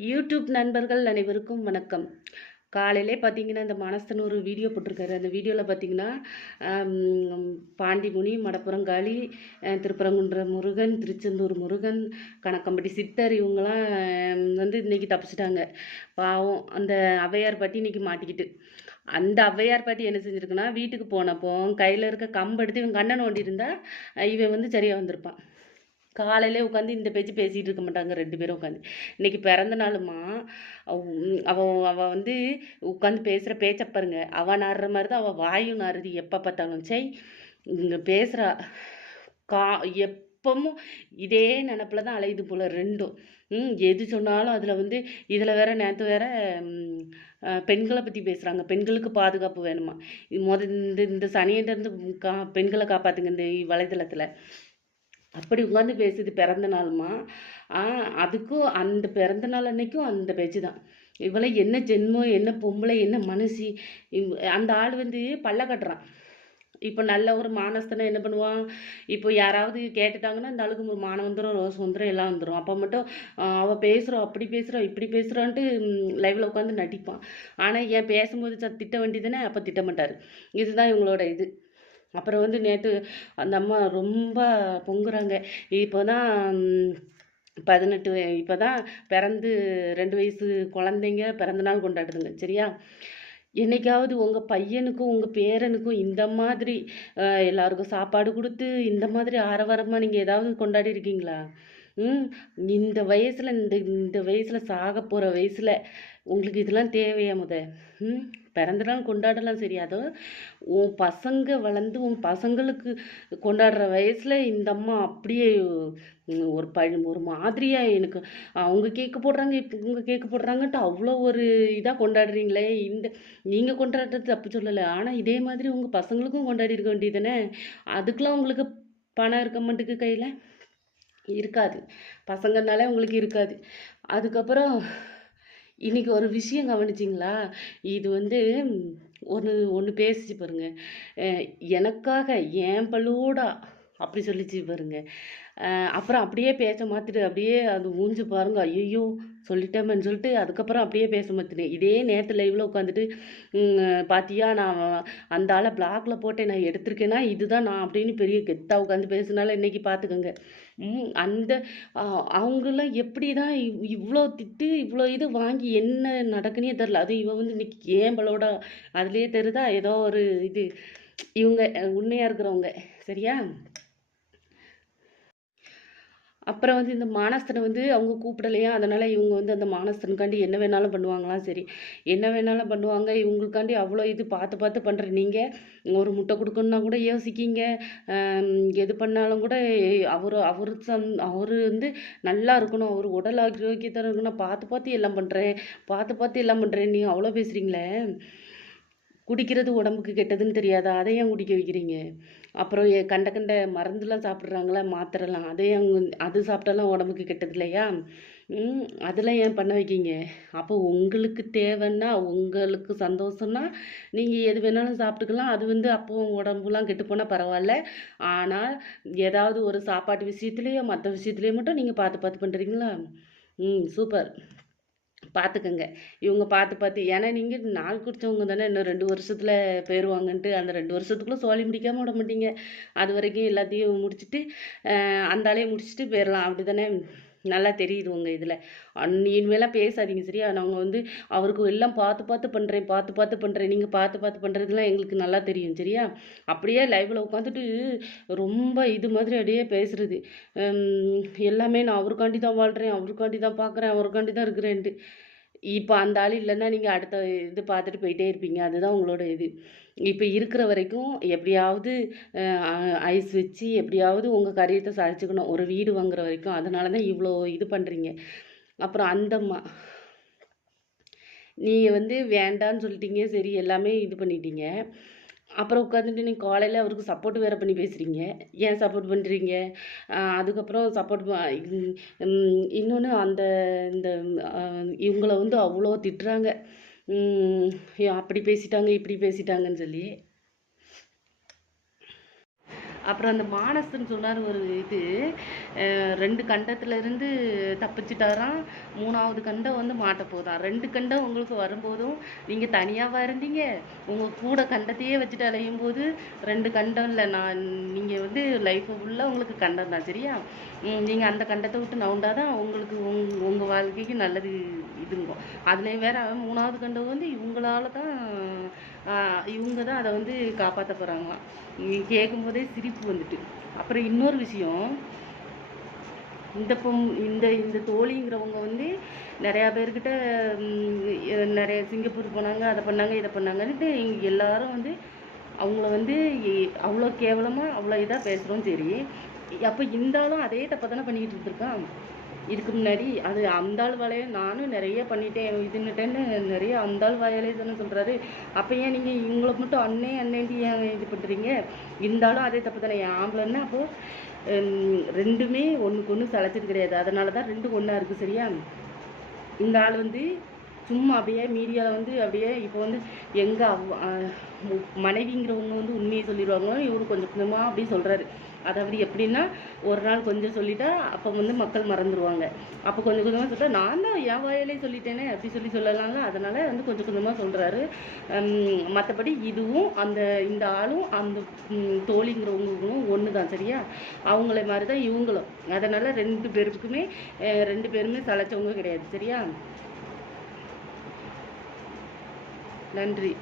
YouTube நண்பர்கள் அனைவருக்கும் வணக்கம். காலையிலே பார்த்தீங்கன்னா இந்த மனசன் ஒரு வீடியோ போட்டிருக்காரு. அந்த வீடியோவில் பார்த்தீங்கன்னா பாண்டிமுனி மடப்புறங்காளி திருப்பரங்குன்ற முருகன் திருச்செந்தூர் முருகன் கணக்கம்பட்டி சித்தர் இவங்கெல்லாம் வந்து இன்னைக்கு தப்பிச்சிட்டாங்க. பாவம் அந்த ஔவையார் பாட்டி இன்னைக்கு மாட்டிக்கிட்டு. அந்த ஔவையார் பாட்டி என்ன செஞ்சுருக்குன்னா வீட்டுக்கு போனப்போ கையில் இருக்க கம்பெடுத்து இவன் கண்ணை ஓண்டியிருந்தா இவன் வந்து சரியாக வந்திருப்பான். காலையிலே உட்காந்து இந்த பேச்சு பேசிகிட்டு இருக்க மாட்டாங்க ரெண்டு பேரும் உட்காந்து. இன்றைக்கி பிறந்த நாளுமா அவ- அவள் வந்து உட்காந்து பேசுகிற பேச்சை பாருங்க. அவள் நாடுற மாதிரி தான் அவள் வாயும் நாறுது எப்போ பார்த்தாலும். சரி இங்கே பேசுகிறா கா எப்பவும் இதே நினப்பில் தான் அலையுது போல் ரெண்டும். எது சொன்னாலும் அதில் வந்து இதில் வேற நேற்று வேற பெண்களை பற்றி பேசுகிறாங்க பெண்களுக்கு பாதுகாப்பு வேணுமா? இது முத இந்த இந்த சனியிலேருந்து கா பெண்களை காப்பாற்றுங்க இந்த வலைதளத்தில் அப்படி உட்காந்து பேசுது பிறந்த நாளுமா? அதுக்கும் அந்த பிறந்த நாள் அன்னைக்கும் அந்த பேச்சு தான். இவளை என்ன ஜென்மம் என்ன பொம்பளை என்ன மனுஷி? அந்த ஆள் வந்து பல்ல கட்டுறான். இப்போ நல்ல ஒரு மானஸ்தனை என்ன பண்ணுவான்? இப்போ யாராவது கேட்டுட்டாங்கன்னா இந்த ஆளுக்கு ஒரு மானம் வந்துடும் ரோஸ் வந்துடும் எல்லாம் வந்துடும் அப்போ மட்டும் அவள் பேசுகிறோம் அப்படி பேசுகிறோம் இப்படி பேசுகிறான்ட்டு லைவில் உட்காந்து நடிப்பான். ஆனால் ஏன் பேசும்போது ச திட்ட வேண்டியதுனே அப்போ திட்ட மாட்டார். இதுதான் இவங்களோட இது. அப்புறம் வந்து நேற்று அந்த அம்மா ரொம்ப பொங்குறாங்க. இப்போ தான் பதினெட்டு இப்போ தான் பிறந்து ரெண்டு வயசு குழந்தைங்க பிறந்த நாள் கொண்டாடுதுங்க சரியா? என்னைக்காவது உங்கள் பையனுக்கும் உங்கள் பேரனுக்கும் இந்த மாதிரி எல்லாருக்கும் சாப்பாடு கொடுத்து இந்த மாதிரி ஆரவாரமாக நீங்கள் ஏதாவது கொண்டாடி இருக்கீங்களா? ம் இந்த வயசில் இந்த இந்த வயசில் சாக போகிற வயசில் உங்களுக்கு இதெல்லாம் தேவையா முத? ம் பிறந்தநாள் கொண்டாடலாம் சரி. அதோ உன் பசங்க வளர்ந்து உன் பசங்களுக்கு கொண்டாடுற வயசில் இந்த அம்மா அப்படியே ஒரு ப ஒரு மாதிரியாக எனக்கு அவங்க கேக்கு போடுறாங்க இப்போ இவங்க கேக்கு போடுறாங்கன்ட்டு அவ்வளோ ஒரு இதாக கொண்டாடுறீங்களே. இந்த நீங்கள் கொண்டாடுறது தப்பு சொல்லலை. ஆனால் இதே மாதிரி உங்கள் பசங்களுக்கும் கொண்டாடி இருக்க வேண்டியதுதானே? அதுக்கெலாம் உங்களுக்கு பணம் இருக்க மாட்டுக்கு கையில்? இருக்காது. பசங்கனாலே உங்களுக்கு இருக்காது. அதுக்கப்புறம் இன்னைக்கு ஒரு விஷயம் கவனிச்சிங்களா? இது வந்து ஒன்று ஒன்று பேசிச்சு பாருங்க. எனக்காக ஏன் பழுவோடா அப்படி சொல்லிச்சு பாருங்க. அப்புறம் அப்படியே பேச மாற்றிட்டு அப்படியே அது ஊஞ்சு பாருங்க. ஐயோ சொல்லிட்டேமேன்னு சொல்லிட்டு அதுக்கப்புறம் அப்படியே பேச மாற்றினேன் இதே நேற்று லைவில் உட்காந்துட்டு பார்த்தியா நான் அந்த ஆளை பிளாக்ல போட்டேன். நான் எடுத்திருக்கேன்னா இதுதான் நான் அப்படின்னு பெரிய கெத்தா உட்காந்து பேசுனால இன்றைக்கி பார்த்துக்கோங்க ம் அந்த அவங்களாம் எப்படி தான் இவ்வளோ திட்டு இவ்வளோ இது வாங்கி என்ன நடக்குன்னே தெரில அதுவும் இவன் வந்து இன்னைக்கு ஏம்பலோட அதுலேயே தெரியுதா? ஏதோ ஒரு இது. இவங்க உண்மையாக இருக்கிறவங்க. சரியா? அப்புறம் வந்து இந்த மானஸ்தனை வந்து அவங்க கூப்பிடலையா? அதனால் இவங்க வந்து அந்த மானஸ்தனுக்காண்டி என்ன வேணாலும் பண்ணுவாங்களாம் சரி. என்ன வேணாலும் பண்ணுவாங்க? இவங்களுக்காண்டி அவ்வளோ இது பார்த்து பார்த்து பண்ணுற நீங்கள் ஒரு முட்டை கொடுக்கணுன்னா கூட யோசிக்கிங்க. எது பண்ணாலும் கூட அவர் அவர் சந் அவர் வந்து நல்லா இருக்கணும். அவர் உடல் ஆரோக்கியத்தோட இருக்கணும். பார்த்து பார்த்து எல்லாம் பண்ணுறேன் பார்த்து பார்த்து எல்லாம் பண்ணுறேன் நீங்கள் அவ்வளோ பேசுகிறீங்களே குடிக்கிறது உடம்புக்கு கெட்டதுன்னு தெரியாதா அதை ஏன் குடிக்க வைக்கிறீங்க? அப்புறம் ஏ- கண்ட கண்ட மருந்துலாம் சாப்பிட்றாங்களா மாத்திரைலாம். அதையும் அது சாப்பிட்டாலாம் உடம்புக்கு கெட்டது இல்லையா? அதெல்லாம் ஏன் பண்ண வைக்கீங்க? அப்போ உங்களுக்கு தேவைன்னா உங்களுக்கு சந்தோஷம்னா நீங்கள் எது வேணாலும் சாப்பிட்டுக்கலாம். அது வந்து அப்போ உடம்புலாம் கெட்டு போனால் பரவாயில்ல. ஆனால் ஏதாவது ஒரு சாப்பாட்டு விஷயத்துலேயோ மற்ற விஷயத்துலேயோ மட்டும் நீங்கள் பார்த்து பார்த்து பண்ணுறீங்களா ம் சூப்பர். பார்த்துக்கங்க இவங்க பார்த்து பார்த்து ஏன்னா நீங்கள் நாள் குடிச்சவங்க தானே இன்னும் ரெண்டு வருஷத்தில் போயிடுவாங்கன்ட்டு அந்த ரெண்டு வருஷத்துக்குள்ளே சோழி முடிக்காமல் விட மாட்டீங்க. அது வரைக்கும் எல்லாத்தையும் முடிச்சுட்டு அஹ், அந்த முடிச்சுட்டு போயிடலாம் அப்படி தானே நல்லா தெரியுது உங்கள் இதில் இனிமேலாம் பேசாதீங்க சரியா? நாங்கள் வந்து அவருக்கு எல்லாம் பார்த்து பார்த்து பண்ணுறேன் பார்த்து பார்த்து பண்ணுறேன் நீங்கள் பார்த்து பார்த்து பண்ணுறதுலாம் எங்களுக்கு நல்லா தெரியும் சரியா? அப்படியே லைவில் உட்காந்துட்டு ரொம்ப இது மாதிரி அப்படியே பேசுறது. எல்லாமே நான் அவருக்காண்டி தான் வாழ்கிறேன் அவருக்காண்டி தான் பார்க்குறேன் அவருக்காண்டி தான் இருக்கிறேன்ட்டு. இப்போ அந்த ஆள் இல்லைன்னா நீங்கள் அடுத்த இது பார்த்துட்டு போயிட்டே இருப்பீங்க. அதுதான் உங்களோட இது. இப்போ இருக்கிற வரைக்கும் எப்படியாவது ஐஸ் வச்சு எப்படியாவது உங்கள் காரியத்தை சாதிச்சுக்கணும் ஒரு வீடு வாங்குற வரைக்கும் அதனால தான் இவ்வளோ இது பண்ணுறீங்க அப்புறம் அந்தம்மா நீங்கள் வந்து வேண்டான்னு சொல்லிட்டீங்க. சரி எல்லாமே இது பண்ணிட்டீங்க. அப்புறம் உட்காந்துட்டு நீங்கள் காலையில் அவருக்கு சப்போர்ட் வேறு பண்ணி பேசுகிறீங்க ஏன் சப்போர்ட் பண்ணுறீங்க அதுக்கப்புறம் சப்போர்ட் இன்னொன்று அந்த இந்த இவங்கள வந்து அவ்வளோ திட்டுறாங்க. அப்படி பேசிட்டாங்க இப்படி பேசிட்டாங்கன்னு சொல்லி. அப்புறம் அந்த மானஸ்ன்னு சொன்னார் ஒரு இது ரெண்டு கண்டத்துலேருந்து தப்பிச்சிட்டாராம். மூணாவது கண்டம் வந்து மாட்ட போதாம் ரெண்டு கண்டம் உங்களுக்கு வரும்போதும் நீங்கள் தனியாவா இருந்தீங்க. உங்கள் கூட கண்டத்தையே வச்சுட்டு அலையும் போது ரெண்டு கண்டம் இல்லை நான் நீங்கள் வந்து லைஃப் ஃபுல்லாக உங்களுக்கு கண்டம் தான் சரியா? நீங்கள் அந்த கண்டத்தை விட்டு நவுண்டாதான் உங்களுக்கு உங் உங்கள் வாழ்க்கைக்கு நல்லது இதுங்கும் அதுலேயும் வேற மூணாவது கண்டம் வந்து இவங்களால தான் இவங்க தான் அதை வந்து காப்பாற்ற போகிறாங்களாம் கேட்கும் போதே சிரிப்பு வந்துட்டு. அப்புறம் இன்னொரு விஷயம் இந்த பொம் இந்த இந்த தோழிங்கிறவங்க வந்து நிறையா பேர்கிட்ட நிறைய சிங்கப்பூர் போனாங்க அதை பண்ணாங்க இதை பண்ணாங்கன்ட்டு இங்கே எல்லாரும் வந்து அவங்கள வந்து அவ்வளோ கேவலமாக அவ்வளோ இதாக பேசுகிறோம் சரி. அப்போ இருந்தாலும் அதே தப்பை தானே பண்ணிக்கிட்டு இருந்திருக்கான்? இதுக்கு முன்னாடி அது அந்தாள் வலையை நானும் நிறைய பண்ணிட்டேன். இதுன்னுட்டேன்னு நிறைய அந்தாள் ஆள் தானே சொல்கிறாரு அப்போ ஏன் நீங்கள் இவங்களை மட்டும் அண்ணே அண்ணேண்டி ஏன் இது பண்ணுறீங்க இருந்தாலும் அதே தப்பு தானே. என் ஆம்பளைன்னா அப்போது ரெண்டுமே ஒன்றுக்கு ஒன்று சளைச்சது கிடையாது. அதனால தான் ரெண்டும் ஒன்றா இருக்குது சரியா? இந்த ஆள் வந்து சும்மா அப்படியே மீடியாவில் வந்து அப்படியே இப்போ வந்து எங்கே மனைவிங்கிறவங்க வந்து உண்மையை சொல்லிடுவாங்க இவரு கொஞ்சம் கொஞ்சமாக அப்படி சொல்கிறாரு அதாவது எப்படின்னா ஒரு நாள் கொஞ்சம் சொல்லிட்டா அப்போ வந்து மக்கள் மறந்துடுவாங்க அப்போ கொஞ்சம் கொஞ்சமாக சொல்லிட்டா நான் தான் என் வாயிலே சொல்லிட்டேனே அப்படி சொல்லி சொல்லலாம்ல. அதனால வந்து கொஞ்சம் கொஞ்சமாக சொல்கிறாரு மற்றபடி இதுவும் அந்த இந்த ஆளும் அந்த தோழிங்கிறவங்களும் ஒன்று தான் சரியா? அவங்கள மாதிரி தான் இவங்களும். அதனால் ரெண்டு பேருக்குமே ரெண்டு பேருமே சளைச்சவங்க கிடையாது சரியா? நன்றி.